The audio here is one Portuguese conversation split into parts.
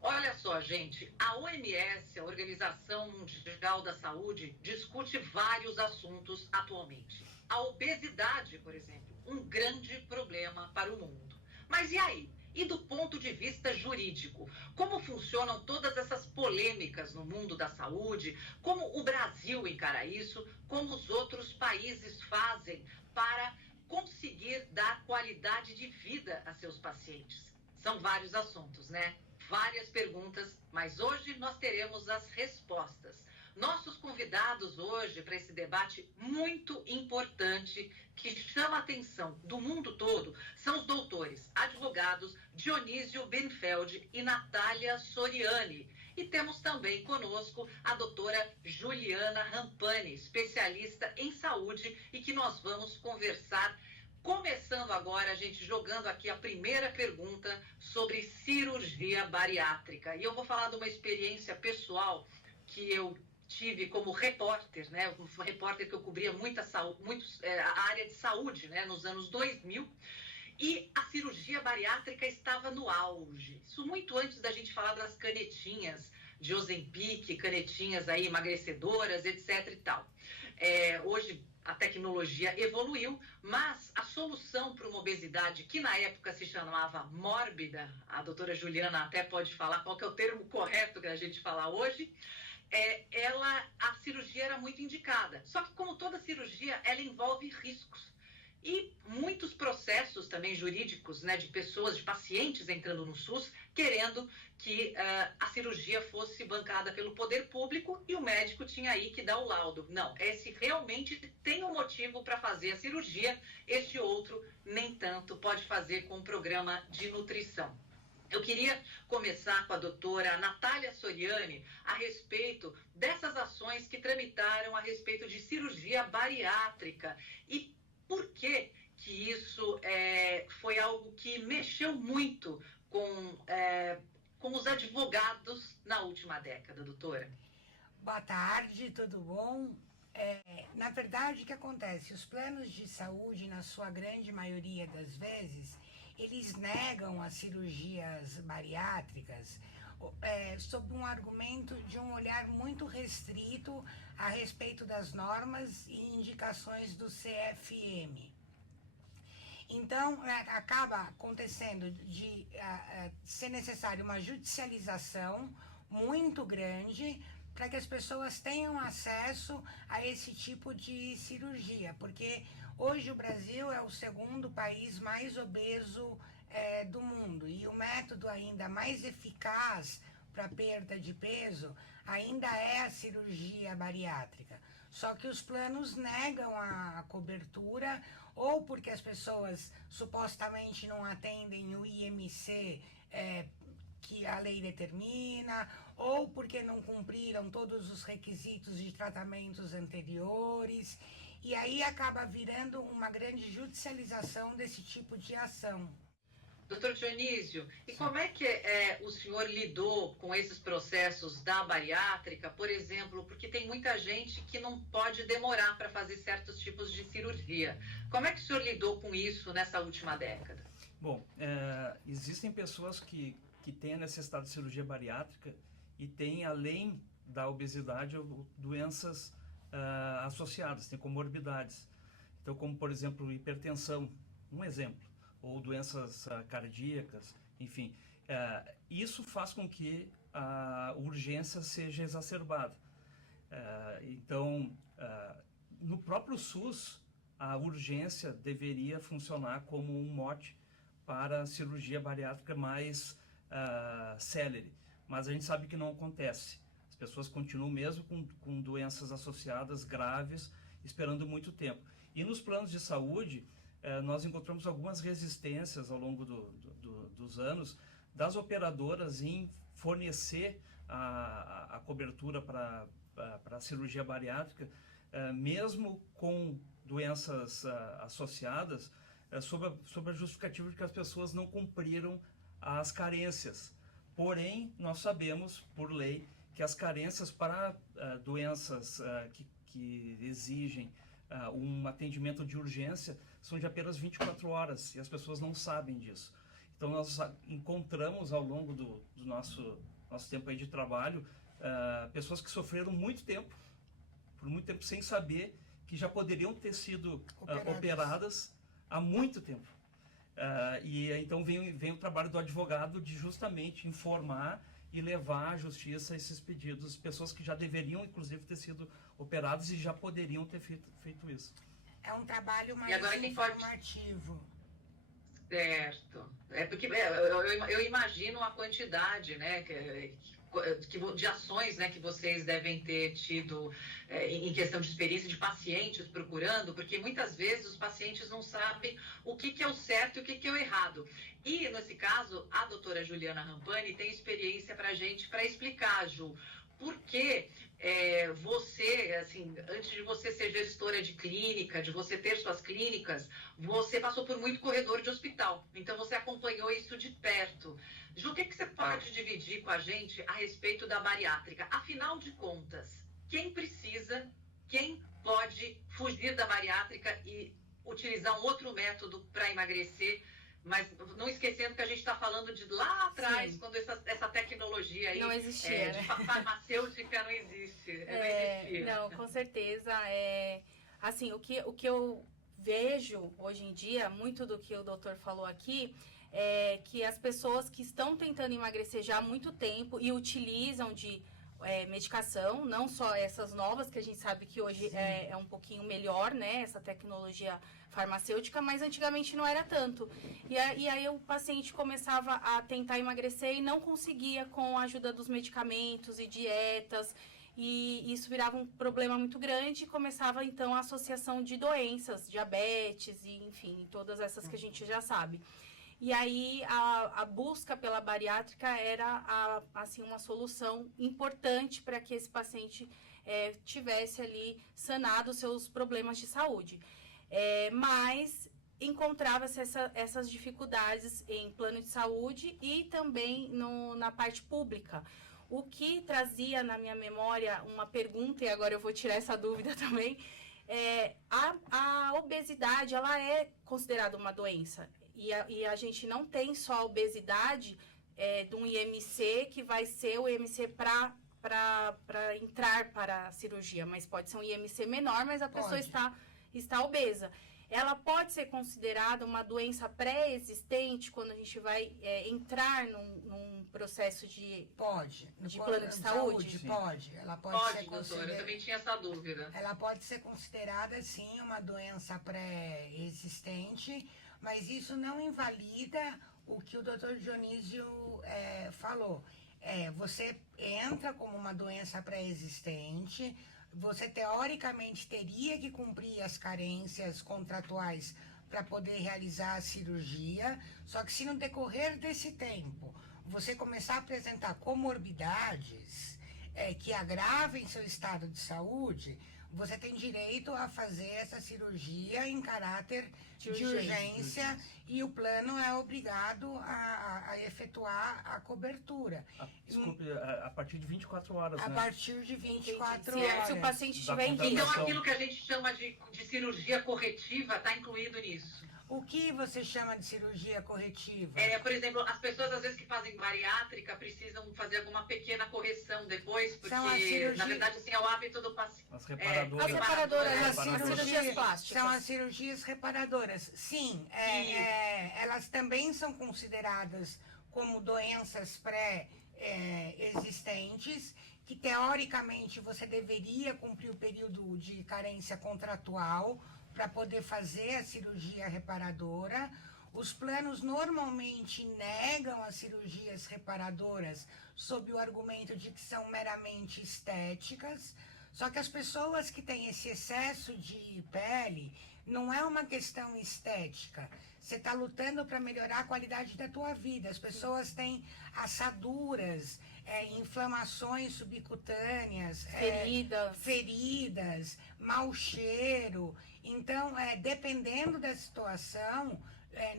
Olha só, gente, a OMS, a Organização Mundial da Saúde, discute vários assuntos atualmente. A obesidade, por exemplo, um grande problema para o mundo. Mas e aí? E do ponto de vista jurídico, como funcionam todas essas polêmicas no mundo da saúde? Como o Brasil encara isso? Como os outros países fazem para conseguir dar qualidade de vida a seus pacientes? São vários assuntos, né? Várias perguntas, mas hoje nós teremos as respostas. Nossos convidados hoje para esse debate muito importante que chama a atenção do mundo todo são os doutores, advogados Dionísio Benfeld e Natália Soriani. E temos também conosco a doutora Juliana Rampani, especialista em saúde, e que nós vamos conversar. Começando agora, a gente jogando aqui a primeira pergunta sobre cirurgia bariátrica. E eu vou falar de uma experiência pessoal que eu tive como repórter, né? Um repórter que eu cobria a área de saúde, né? Nos anos 2000. E a cirurgia bariátrica estava no auge. Isso muito antes da gente falar das canetinhas de Ozempic, canetinhas aí emagrecedoras, etc. e tal. Hoje a tecnologia evoluiu, mas a solução para uma obesidade que na época se chamava mórbida, a doutora Juliana até pode falar qual que é o termo correto que a gente fala hoje, a cirurgia era muito indicada. Só que como toda cirurgia, ela envolve riscos. E muitos processos também jurídicos, né, de pessoas, de pacientes entrando no SUS, querendo que a cirurgia fosse bancada pelo poder público, e o médico tinha aí que dar o laudo. Não, esse realmente tem um motivo para fazer a cirurgia, este outro nem tanto, pode fazer com um programa de nutrição. Eu queria começar com a doutora Natália Soriani a respeito dessas ações que tramitaram a respeito de cirurgia bariátrica e por que isso foi algo que mexeu muito com os advogados na última década, doutora? Boa tarde, tudo bom? Na verdade, o que acontece? Os planos de saúde, na sua grande maioria das vezes, eles negam as cirurgias bariátricas sob um argumento de um olhar muito restrito a respeito das normas e indicações do CFM. Então, acaba acontecendo de ser necessária uma judicialização muito grande para que as pessoas tenham acesso a esse tipo de cirurgia, porque hoje o Brasil é o segundo país mais obeso do mundo, e o método ainda mais eficaz para perda de peso ainda é a cirurgia bariátrica. Só que os planos negam a cobertura, ou porque as pessoas supostamente não atendem o IMC que a lei determina, ou porque não cumpriram todos os requisitos de tratamentos anteriores, e aí acaba virando uma grande judicialização desse tipo de ação. Doutor Dionísio, e Sim. como é que o senhor lidou com esses processos da bariátrica, por exemplo, porque tem muita gente que não pode demorar para fazer certos tipos de cirurgia. Como é que o senhor lidou com isso nessa última década? Bom, existem pessoas que têm a necessidade de cirurgia bariátrica e têm, além da obesidade, doenças associadas, têm comorbidades. Então, como, por exemplo, hipertensão, um exemplo, ou doenças cardíacas, enfim. Isso faz com que a urgência seja exacerbada. Então, no próprio SUS, a urgência deveria funcionar como um mote para a cirurgia bariátrica mais célere, mas a gente sabe que não acontece. As pessoas continuam mesmo com doenças associadas graves, esperando muito tempo. E nos planos de saúde, nós encontramos algumas resistências ao longo dos anos das operadoras em fornecer a cobertura para a cirurgia bariátrica, mesmo com doenças associadas, sob a justificativa de que as pessoas não cumpriram as carências. Porém, nós sabemos, por lei, que as carências para doenças que exigem um atendimento de urgência são de apenas 24 horas, e as pessoas não sabem disso. Então, nós encontramos ao longo do nosso tempo aí de trabalho, pessoas que sofreram por muito tempo, sem saber que já poderiam ter sido operadas há muito tempo. E então vem o trabalho do advogado de justamente informar e levar à justiça esses pedidos, pessoas que já deveriam, inclusive, ter sido operadas e já poderiam ter feito isso. É um trabalho mais informativo. Certo. É porque eu imagino a quantidade, né, de ações, né, que vocês devem ter tido em questão de experiência de pacientes procurando, porque muitas vezes os pacientes não sabem o que é o certo e o que é o errado. E, nesse caso, a doutora Juliana Rampani tem experiência para a gente, para explicar, Ju, por que você, assim, antes de você ser gestora de clínica, de você ter suas clínicas, você passou por muito corredor de hospital. Então, você acompanhou isso de perto. Ju, o que você pode dividir com a gente a respeito da bariátrica? Afinal de contas, quem pode fugir da bariátrica e utilizar um outro método para emagrecer? Mas não esquecendo que a gente está falando de lá atrás, quando essa tecnologia aí não existia, de farmacêutica não existia. Não, com certeza. Assim, o que eu vejo hoje em dia, muito do que o doutor falou aqui, é que as pessoas que estão tentando emagrecer já há muito tempo e utilizam de medicação, não só essas novas, que a gente sabe que hoje é um pouquinho melhor, né, essa tecnologia farmacêutica, mas antigamente não era tanto. E aí o paciente começava a tentar emagrecer e não conseguia com a ajuda dos medicamentos e dietas, e isso virava um problema muito grande e começava então a associação de doenças, diabetes e enfim, todas essas que a gente já sabe. E aí a busca pela bariátrica era assim, uma solução importante para que esse paciente tivesse ali sanado os seus problemas de saúde. Mas encontrava-se essas dificuldades em plano de saúde e também na parte pública. O que trazia na minha memória uma pergunta, e agora eu vou tirar essa dúvida também, a obesidade, ela é considerada uma doença. E a gente não tem só a obesidade de um IMC que vai ser o IMC para entrar para a cirurgia, mas pode ser um IMC menor, mas a pessoa está obesa. Ela pode ser considerada uma doença pré-existente quando a gente vai entrar num processo de plano de saúde? Pode. Ela pode ser doutora, eu também tinha essa dúvida. Ela pode ser considerada, sim, uma doença pré-existente, mas isso não invalida o que o Dr. Dionísio falou. Você entra como uma doença pré-existente, você teoricamente teria que cumprir as carências contratuais para poder realizar a cirurgia, só que se no decorrer desse tempo você começar a apresentar comorbidades que agravem seu estado de saúde, você tem direito a fazer essa cirurgia em caráter de urgência e o plano é obrigado a efetuar a cobertura. Desculpe, a partir de 24 horas, a né? A partir de 24 horas. Se o paciente estiver em risco. Então, aquilo que a gente chama de cirurgia corretiva está incluído nisso. O que você chama de cirurgia corretiva? Por exemplo, as pessoas às vezes que fazem bariátrica precisam fazer alguma pequena correção depois, porque na verdade assim é o hábito do paciente. As reparadoras. As reparadoras, as cirurgias plásticas. São as cirurgias reparadoras. Sim, elas também são consideradas como doenças pré-existentes, que teoricamente você deveria cumprir o período de carência contratual para poder fazer a cirurgia reparadora. Os planos normalmente negam as cirurgias reparadoras sob o argumento de que são meramente estéticas, só que as pessoas que têm esse excesso de pele, não é uma questão estética. Você está lutando para melhorar a qualidade da tua vida. As pessoas têm assaduras, inflamações subcutâneas, feridas, mau cheiro. Então, dependendo da situação,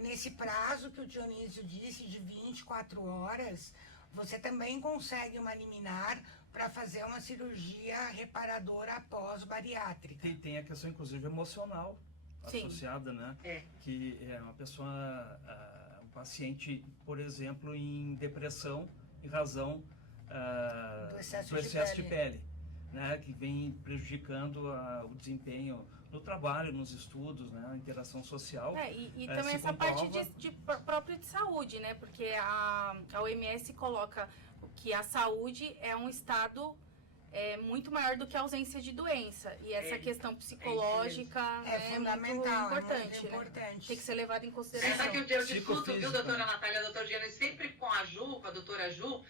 nesse prazo que o Dionísio disse, de 24 horas, você também consegue uma liminar para fazer uma cirurgia reparadora após bariátrica. Tem a questão, inclusive, emocional associada, né? É. Que uma pessoa paciente, por exemplo, em depressão em razão Do excesso do de excesso de pele. pele, né, que vem prejudicando o desempenho no trabalho, nos estudos, né, a interação social. E também se essa parte comprova- própria de saúde, né? Porque a OMS coloca que a saúde é um estado muito maior do que a ausência de doença. E essa questão psicológica É fundamental, muito importante, é muito importante. né? Tem que ser levado em consideração. Essa que eu discuto, viu, Psicofísica, doutora né? Natália, doutor Giane, sempre com a Ju, com a doutora Ju,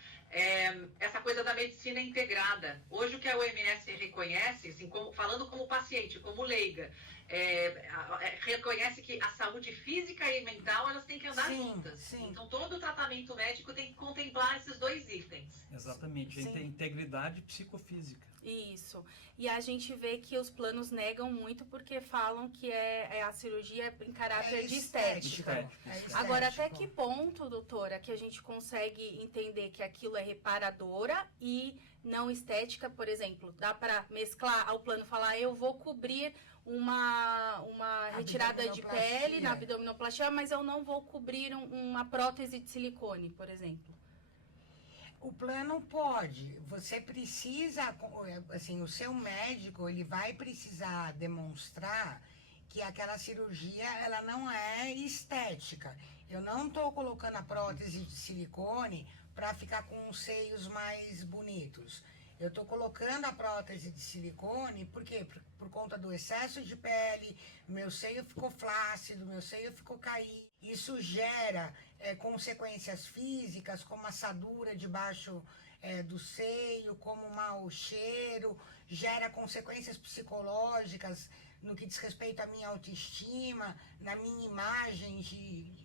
essa coisa da medicina integrada. Hoje o que a OMS reconhece, assim, falando como paciente, como leiga, reconhece que a saúde física e mental, elas têm que andar Sim, juntas. sim. Então todo o tratamento médico tem que contemplar esses dois itens. Exatamente, Sim. a integridade psicofísica. Isso. E a gente vê que os planos negam muito porque falam que a cirurgia em caráter de estética. Agora, até que ponto, doutora, que a gente consegue entender que aquilo é reparadora e não estética? Por exemplo, dá para mesclar ao plano falar, eu vou cobrir uma retirada de pele na abdominoplastia, mas eu não vou cobrir uma prótese de silicone, por exemplo. O plano pode, você precisa, assim, o seu médico, ele vai precisar demonstrar que aquela cirurgia, ela não é estética. Eu não estou colocando a prótese de silicone para ficar com os seios mais bonitos. Eu estou colocando a prótese de silicone, por quê? Por conta do excesso de pele, meu seio ficou flácido, meu seio ficou caído. Isso gera consequências físicas, como assadura debaixo do seio, como mau cheiro, gera consequências psicológicas no que diz respeito à minha autoestima, na minha imagem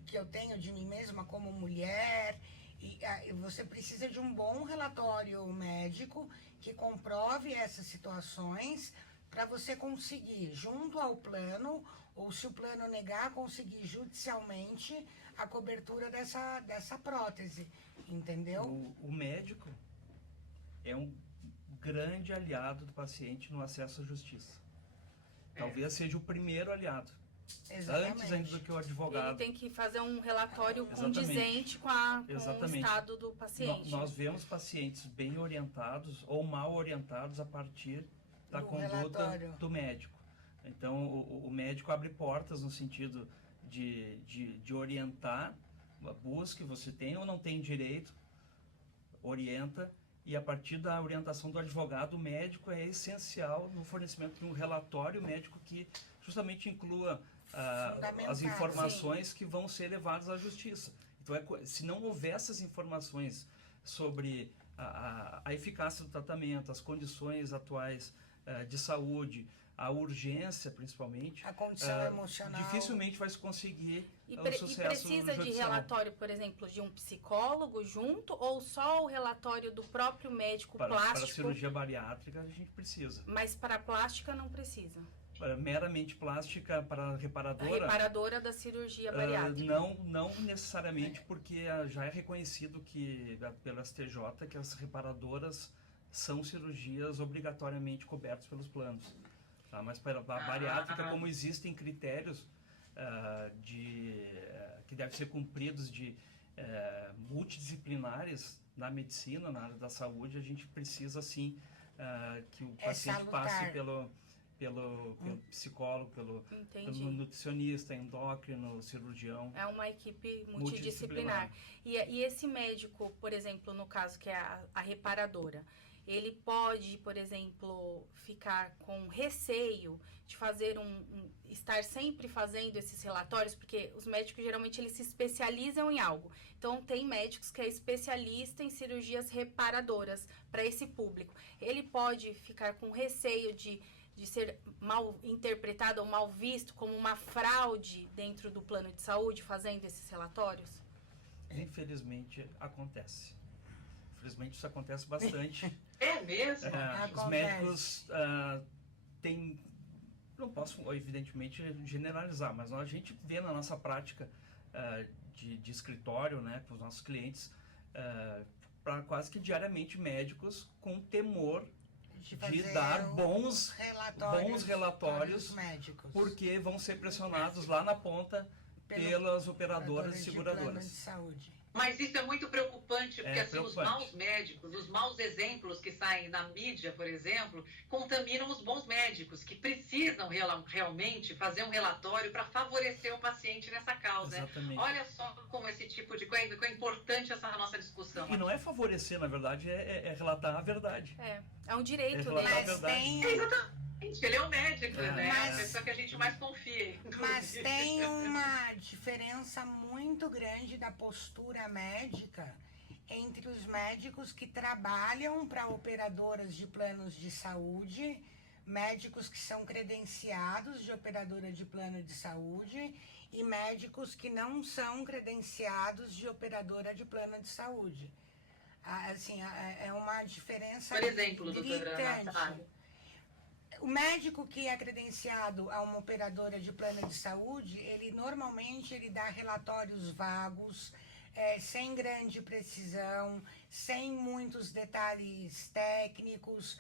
que eu tenho de mim mesma como mulher. E você precisa de um bom relatório médico que comprove essas situações para você conseguir, junto ao plano, ou se o plano negar, conseguir judicialmente a cobertura dessa prótese, entendeu? O médico é um grande aliado do paciente no acesso à justiça. Talvez seja o primeiro aliado. Exatamente. Antes ainda do que o advogado. Ele tem que fazer um relatório Exatamente. condizente com o estado do paciente. Nós vemos pacientes bem orientados ou mal orientados a partir da conduta relatório do médico. Então, o médico abre portas no sentido de orientar a busca, você tem ou não tem direito, orienta, e a partir da orientação do advogado, o médico é essencial no fornecimento de um relatório médico que justamente inclua as informações que vão ser levadas à justiça. Então, se não houver essas informações sobre a eficácia do tratamento, as condições atuais de saúde, a urgência, principalmente, a condição emocional, dificilmente vai se conseguir o sucesso E precisa de judicial. relatório, por exemplo, de um psicólogo junto, ou só o relatório do próprio médico plástico? Para a cirurgia bariátrica, a gente precisa. Mas para a plástica não precisa? Meramente plástica, para a reparadora... A reparadora da cirurgia bariátrica. Não necessariamente, porque já é reconhecido pela STJ que as reparadoras são cirurgias obrigatoriamente cobertas pelos planos. Tá? Mas para a bariátrica, como existem critérios que devem ser cumpridos multidisciplinares na medicina, na área da saúde, a gente precisa sim que o paciente passe pelo psicólogo, pelo nutricionista, endócrino, cirurgião. É uma equipe multidisciplinar. E esse médico, por exemplo, no caso que é a reparadora, ele pode, por exemplo, ficar com receio de fazer estar sempre fazendo esses relatórios, porque os médicos geralmente eles se especializam em algo. Então tem médicos que é especialista em cirurgias reparadoras para esse público. Ele pode ficar com receio de ser mal interpretado ou mal visto como uma fraude dentro do plano de saúde, fazendo esses relatórios? Infelizmente, acontece. Infelizmente, isso acontece bastante. É mesmo? Os médicos têm... Não posso, evidentemente, generalizar, mas a gente vê na nossa prática de escritório, né, com os nossos clientes, quase que diariamente médicos com temor de dar bons relatórios médicos, porque vão ser pressionados lá na ponta pelas operadoras e de plano de seguradoras. saúde. Mas isso é muito preocupante, porque assim, os preocupante. maus médicos, os maus exemplos que saem na mídia, por exemplo, contaminam os bons médicos, que precisam realmente fazer um relatório para favorecer o paciente nessa causa. Exatamente. Olha só como esse tipo de coisa, como é importante essa nossa discussão. E não é favorecer, na verdade, é relatar a verdade. É um direito relatar a dele. Mas verdade. tem, Exatamente, ele é o médico, né? Mas- A pessoa que a gente mais confia. Inclusive. mas tem uma diferença muito grande da postura médica entre os médicos que trabalham para operadoras de planos de saúde, médicos que são credenciados de operadora de plano de saúde e médicos que não são credenciados de operadora de plano de saúde. Assim, é uma diferença Por exemplo, doutora gritante. Natália. O médico que é credenciado a uma operadora de plano de saúde, ele normalmente ele dá relatórios vagos, sem grande precisão, sem muitos detalhes técnicos,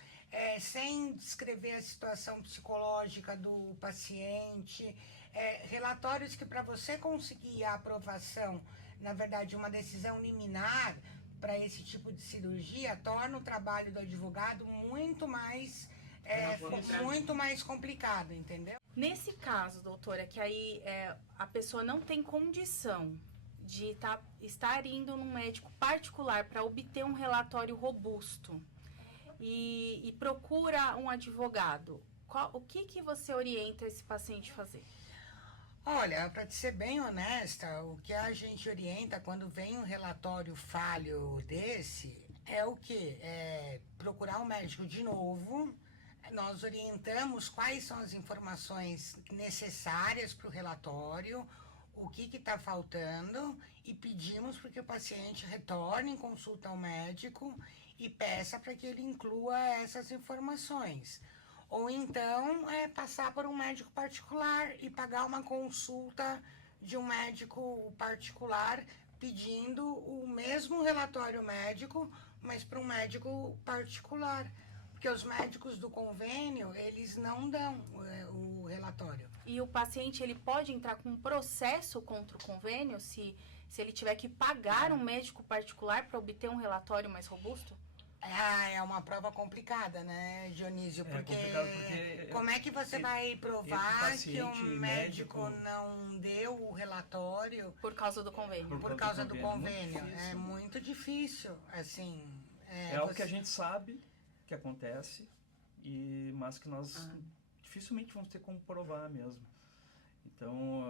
sem descrever a situação psicológica do paciente, relatórios que para você conseguir a aprovação, na verdade, uma decisão liminar para esse tipo de cirurgia, torna o trabalho do advogado muito mais muito mais complicado, entendeu? Nesse caso, doutora, que aí a pessoa não tem condição de estar indo num médico particular para obter um relatório robusto e procura um advogado, o que você orienta esse paciente a fazer? Olha, para te ser bem honesta, o que a gente orienta quando vem um relatório falho desse é o quê? É procurar um médico de novo. Nós orientamos quais são as informações necessárias para o relatório, o que está faltando e pedimos para que o paciente retorne em consulta ao médico e peça para que ele inclua essas informações. Ou então passar por um médico particular e pagar uma consulta de um médico particular pedindo o mesmo relatório médico, mas para um médico particular. Porque os médicos do convênio, eles não dão o relatório. E o paciente, ele pode entrar com um processo contra o convênio se ele tiver que pagar um médico particular para obter um relatório mais robusto? É uma prova complicada, né, Dionísio? Porque, porque como é que você vai provar que um paciente, médico médico não deu o relatório Por causa do convênio. por causa do convênio? Muito difícil. É muito difícil, assim. É algo que a gente sabe que acontece, mas que nós dificilmente vamos ter como provar mesmo. Então,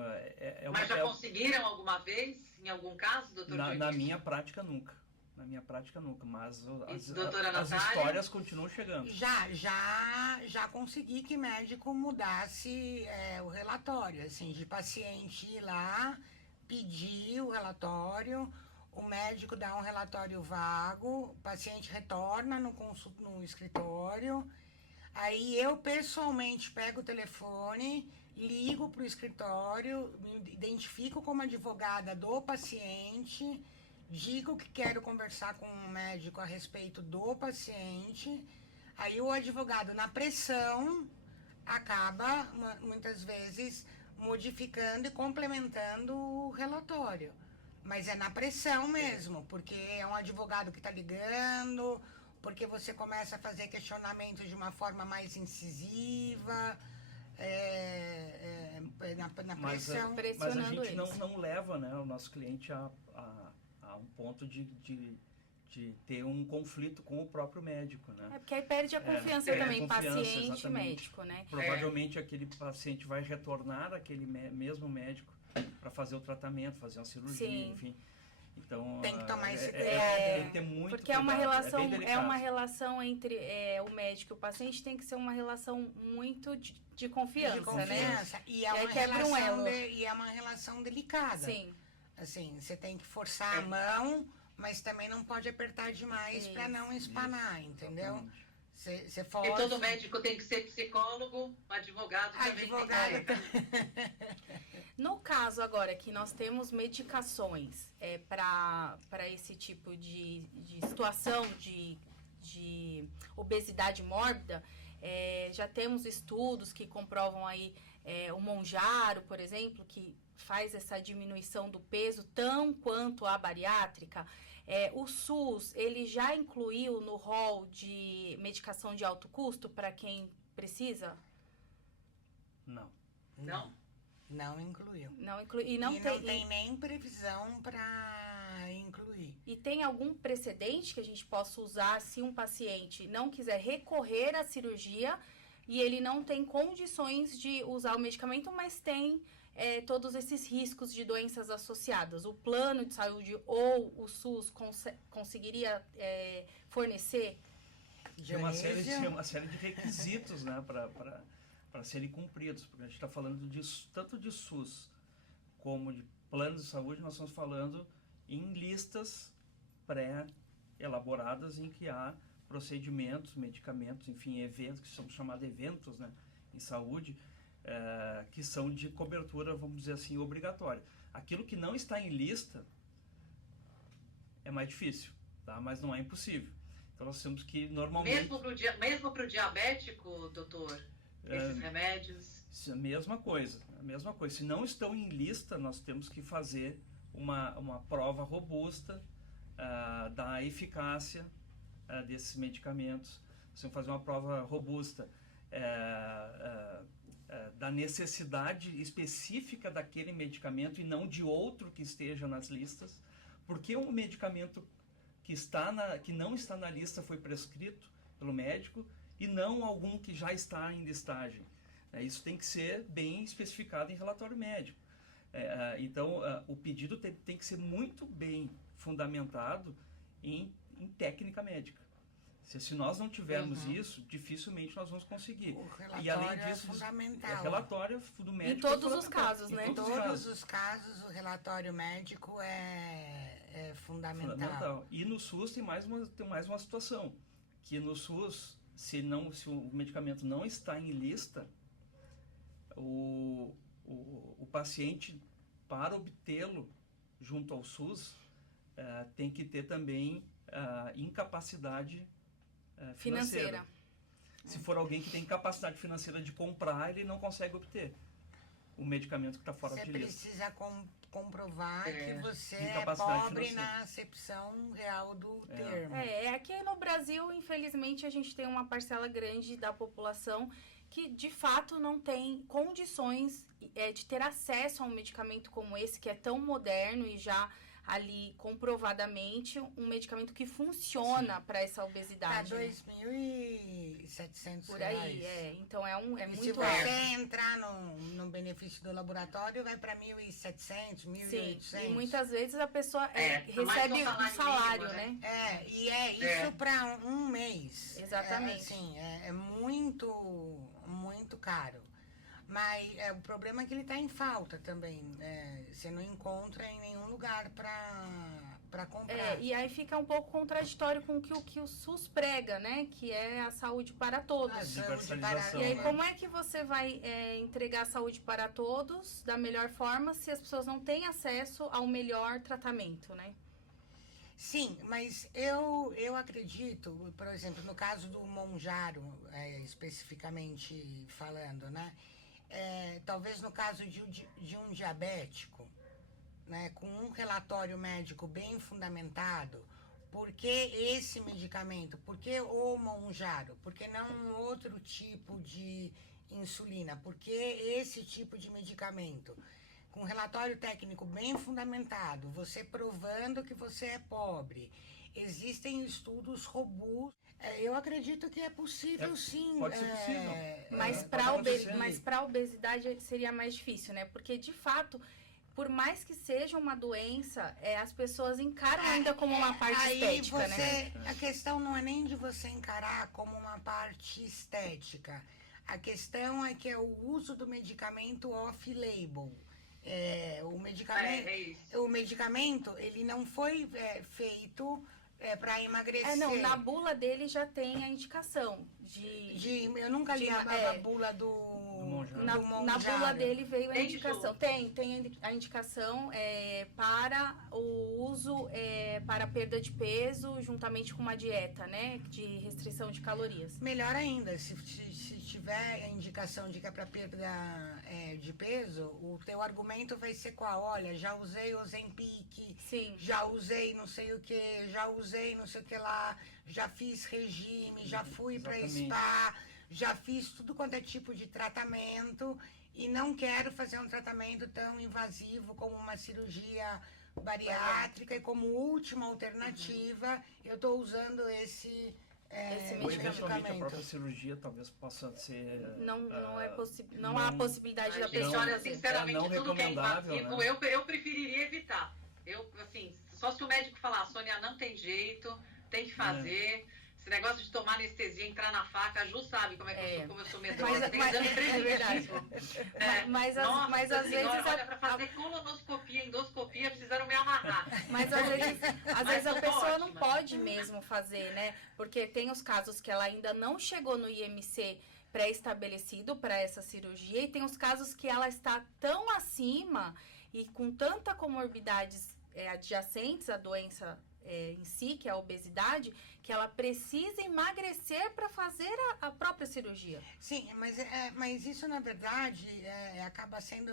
Mas já conseguiram alguma vez, em algum caso, doutor? Na minha prática, nunca. Na minha prática, nunca. Mas as histórias continuam chegando. Já consegui que médico mudasse o relatório, assim, de paciente ir lá, pedir o relatório, o médico dá um relatório vago, o paciente retorna no escritório, aí eu pessoalmente pego o telefone, ligo para o escritório, me identifico como advogada do paciente, digo que quero conversar com um médico a respeito do paciente, aí o advogado, na pressão, acaba, muitas vezes, modificando e complementando o relatório. Mas é na pressão mesmo, porque é um advogado que está ligando, porque você começa a fazer questionamentos de uma forma mais incisiva, na pressão. Mas a gente não leva, né, o nosso cliente a um ponto de ter um conflito com o próprio médico, né? Porque aí perde a confiança também, paciente exatamente. médico, né? Provavelmente aquele paciente vai retornar àquele mesmo médico para fazer o tratamento, fazer uma cirurgia, Sim. Enfim. Então, tem que tomar esse cuidado. Tem que ter muito porque é uma cuidado, relação, bem delicado. uma relação entre o médico e o paciente, tem que ser uma relação muito de confiança, né? E é uma relação delicada. Sim. Assim, você tem que forçar a mão, mas também não pode apertar demais para não espanar, entendeu? Você força. E todo médico tem que ser psicólogo, advogado também tem que ser. No caso agora que nós temos medicações para esse tipo de situação de obesidade mórbida, já temos estudos que comprovam aí o Mounjaro, por exemplo, que faz essa diminuição do peso tão quanto a bariátrica? O SUS, ele já incluiu no rol de medicação de alto custo para quem precisa? Não. Não? Não incluiu. Não inclui, E não tem nem previsão para incluir. E tem algum precedente que a gente possa usar se um paciente não quiser recorrer à cirurgia e ele não tem condições de usar o medicamento, mas tem todos esses riscos de doenças associadas? O plano de saúde ou o SUS conseguiria fornecer? Tem uma série de requisitos, né, para serem cumpridos, porque a gente está falando tanto de SUS como de planos de saúde, nós estamos falando em listas pré-elaboradas em que há procedimentos, medicamentos, enfim, eventos, que são chamados eventos, né, em saúde, que são de cobertura, vamos dizer assim, obrigatória. Aquilo que não está em lista é mais difícil, tá? Mas não é impossível. Então nós temos que normalmente... Mesmo para o diabético, doutor, esses remédios? A mesma coisa. Se não estão em lista, nós temos que fazer uma prova robusta da eficácia desses medicamentos. Nós temos que fazer uma prova robusta da necessidade específica daquele medicamento e não de outro que esteja nas listas. Porque um medicamento que não está na lista foi prescrito pelo médico e não algum que já está em listagem. Isso tem que ser bem especificado em relatório médico. Então, o pedido tem que ser muito bem fundamentado em técnica médica. Se nós não tivermos isso, dificilmente nós vamos conseguir. O relatório e além disso, é fundamental. O relatório do médico em todos os casos, né? Em todos os casos, o relatório médico é fundamental. E no SUS tem mais uma situação, que no SUS, se o medicamento não está em lista, o paciente, para obtê-lo junto ao SUS, tem que ter também incapacidade financeira. Se for alguém que tem capacidade financeira de comprar, ele não consegue obter o medicamento que está fora de lista. Você precisa comprovar que você é Incapacidade pobre financeira. na acepção real do termo. Aqui no Brasil, infelizmente, a gente tem uma parcela grande da população que, de fato, não tem condições de ter acesso a um medicamento como esse, que é tão moderno e já ali comprovadamente um medicamento que funciona para essa obesidade. Tá R$2.700. Por aí, então é muito se você entrar no benefício do laboratório, vai para 1.700, 1.800. Sim, e muitas vezes a pessoa recebe um salário, né? E isso para um mês. Exatamente. É muito, muito caro. Mas o problema é que ele está em falta também. Você não encontra em nenhum lugar para comprar. E aí fica um pouco contraditório com o que o SUS prega, né? Que é a saúde para todos. A saúde para... E aí, como é que você vai entregar a saúde para todos da melhor forma se as pessoas não têm acesso ao melhor tratamento, né? Sim, mas eu acredito, por exemplo, no caso do Mounjaro, especificamente falando, né? Talvez no caso de um diabético, né, com um relatório médico bem fundamentado, por que esse medicamento? Por que o Mounjaro? Por que não um outro tipo de insulina? Por que esse tipo de medicamento? Com relatório técnico bem fundamentado, você provando que você é pobre. Existem estudos robustos. Eu acredito que é possível, sim. Pode ser possível. Mas para a obesidade seria mais difícil, né? Porque, de fato, por mais que seja uma doença, as pessoas encaram ainda como uma parte estética, né? A questão não é nem de você encarar como uma parte estética. A questão é que é o uso do medicamento off-label. O medicamento, ele não foi feito... para emagrecer. Na bula dele já tem a indicação eu nunca li a bula do Mounjaro. Na bula dele veio a indicação. Tem a indicação para o uso uso para perda de peso, juntamente com uma dieta, né? De restrição de calorias. Melhor ainda, se tiver a indicação de que é para perda de peso, o teu argumento vai ser qual? Olha, já usei Ozempic, Sim. já usei não sei o que, já usei não sei o que lá, já fiz regime, já fui para Exatamente. spa, já fiz tudo quanto é tipo de tratamento e não quero fazer um tratamento tão invasivo como uma cirurgia bariátrica e como última alternativa, eu estou usando esse Ou eventualmente a medicamento. própria cirurgia talvez possa ser... Não há possibilidade da Gente, pessoa olha, fazer. sinceramente, não tudo que é recomendável, invasivo, né? eu preferiria evitar. Eu, assim, só se o médico falar, Sônia, não tem jeito, tem que fazer. Esse negócio de tomar anestesia, entrar na faca, a Ju sabe como é que eu sou medrosa, tem exame preventivo. Mas Nossa às senhora, vezes olha, para fazer colonoscopia, endoscopia, precisaram me amarrar. Mas às vezes a são pessoa não ótimas. pode mesmo fazer, né? Porque tem os casos que ela ainda não chegou no IMC pré-estabelecido para essa cirurgia e tem os casos que ela está tão acima e com tanta comorbidades adjacentes à doença em si, que é a obesidade, que ela precisa emagrecer para fazer a própria cirurgia. Sim, mas isso na verdade acaba sendo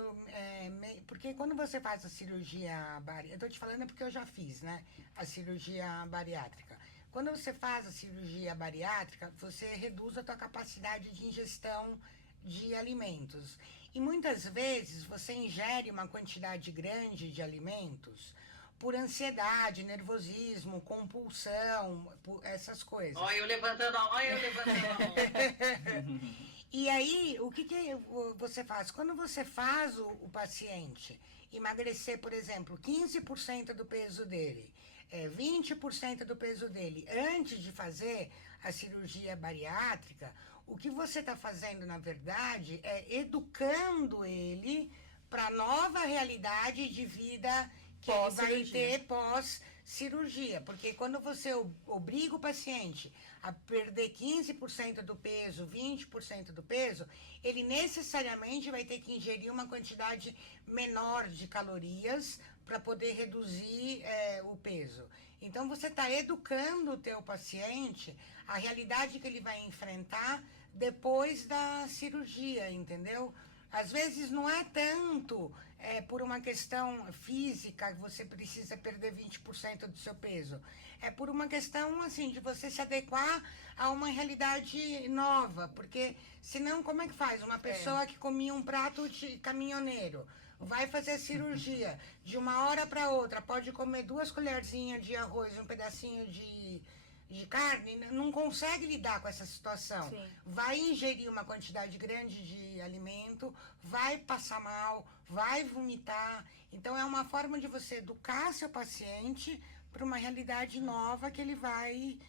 porque quando você faz a cirurgia bariátrica, eu tô te falando porque eu já fiz, né? A cirurgia bariátrica. Quando você faz a cirurgia bariátrica, você reduz a tua capacidade de ingestão de alimentos. E muitas vezes você ingere uma quantidade grande de alimentos por ansiedade, nervosismo, compulsão, essas coisas. Olha eu levantando a mão. E aí, o que você faz? Quando você faz o paciente emagrecer, por exemplo, 15% do peso dele, 20% do peso dele, antes de fazer a cirurgia bariátrica, o que você está fazendo, na verdade, é educando ele para a nova realidade de vida que ele vai ter pós-cirurgia. Porque quando você obriga o paciente a perder 15% do peso, 20% do peso, ele necessariamente vai ter que ingerir uma quantidade menor de calorias para poder reduzir o peso. Então, você está educando o teu paciente a realidade que ele vai enfrentar depois da cirurgia, entendeu? Às vezes não é tanto por uma questão física que você precisa perder 20% do seu peso. É por uma questão, assim, de você se adequar a uma realidade nova. Porque, senão, como é que faz? Uma pessoa que comia um prato de caminhoneiro vai fazer a cirurgia de uma hora para outra, pode comer 2 colherzinhas de arroz e um pedacinho de carne, não consegue lidar com essa situação. Sim. Vai ingerir uma quantidade grande de alimento, vai passar mal, vai vomitar. Então, é uma forma de você educar seu paciente para uma realidade nova que ele vai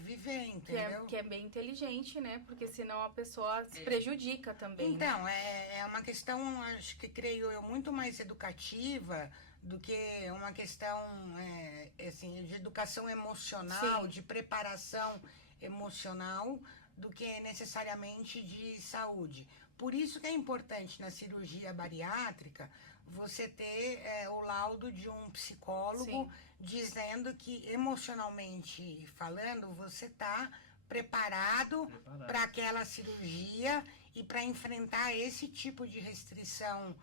viver, entendeu? Que é bem inteligente, né? Porque senão a pessoa se prejudica também. Então, é uma questão, acho que creio eu, muito mais educativa do que uma questão assim, de educação emocional, Sim. de preparação emocional, do que necessariamente de saúde. Por isso que é importante na cirurgia bariátrica você ter o laudo de um psicólogo Sim. dizendo que, emocionalmente falando, você está preparado para aquela cirurgia e para enfrentar esse tipo de restrição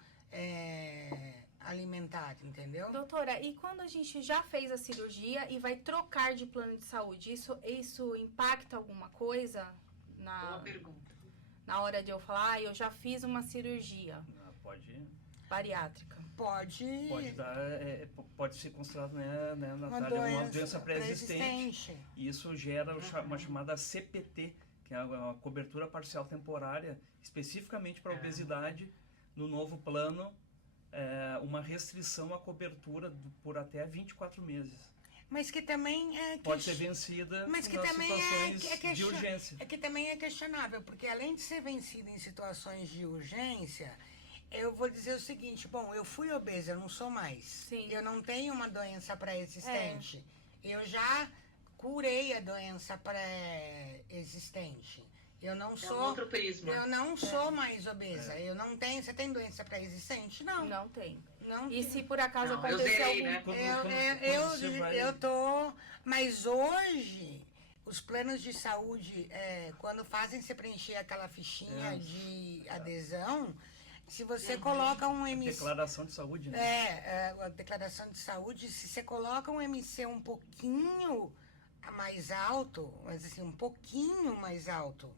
alimentar, entendeu? Doutora, e quando a gente já fez a cirurgia e vai trocar de plano de saúde, isso impacta alguma coisa Boa pergunta. na hora de eu falar, eu já fiz uma cirurgia bariátrica? Pode dar, pode ser considerado, né, Natália, uma doença pré-existente. E isso gera uma chamada CPT, que é uma cobertura parcial temporária, especificamente para obesidade, no novo plano, uma restrição à cobertura por até 24 meses. Mas que também pode ser vencida nas situações de urgência. É que também é questionável, porque além de ser vencida em situações de urgência, eu vou dizer o seguinte, bom, eu fui obesa, eu não sou mais. Sim. Eu não tenho uma doença pré-existente. Eu já curei a doença pré-existente. Eu não sou. Outro prisma. Eu não sou mais obesa. Eu não tenho. Você tem doença pré-existente? Não. Não tem. Não, E se por acaso Não, eu acontecer zerei, algum... né? Quando você vai- eu tô. Mas hoje, os planos de saúde, quando fazem você preencher aquela fichinha de adesão, se você coloca um MC. Declaração de saúde, né? A declaração de saúde, se você coloca um MC um pouquinho mais alto, mas assim, um pouquinho mais alto,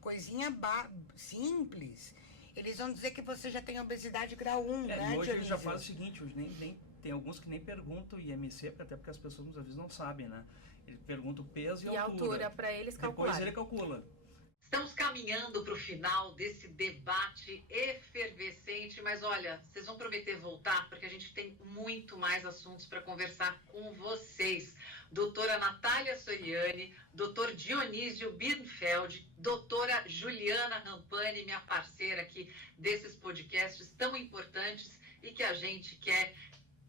coisinha simples, eles vão dizer que você já tem obesidade grau 1, né, E hoje eles já Dionísio? fazem o seguinte, hoje tem alguns que nem perguntam o IMC, até porque as pessoas muitas vezes não sabem, né? Ele pergunta o peso e E a a altura. altura para eles Depois calcularem. ele calcula. Estamos caminhando para o final desse debate efervescente, mas olha, vocês vão prometer voltar, porque a gente tem muito mais assuntos para conversar com vocês. Doutora Natália Soriani, doutor Dionísio Birnfeld, doutora Juliana Rampani, minha parceira aqui desses podcasts tão importantes e que a gente quer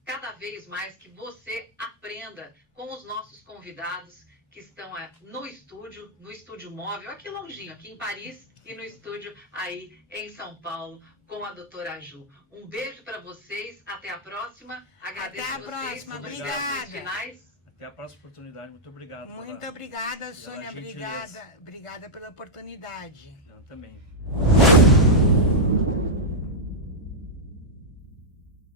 cada vez mais que você aprenda com os nossos convidados que estão no estúdio móvel, aqui longinho, aqui em Paris, e no estúdio aí em São Paulo, com a doutora Ju. Um beijo para vocês, até a próxima. Agradeço Até a vocês. próxima, Considerações finais. Até a próxima oportunidade. Muito obrigado. Muito obrigada, Sônia. gentileza. Obrigada pela oportunidade. Eu também.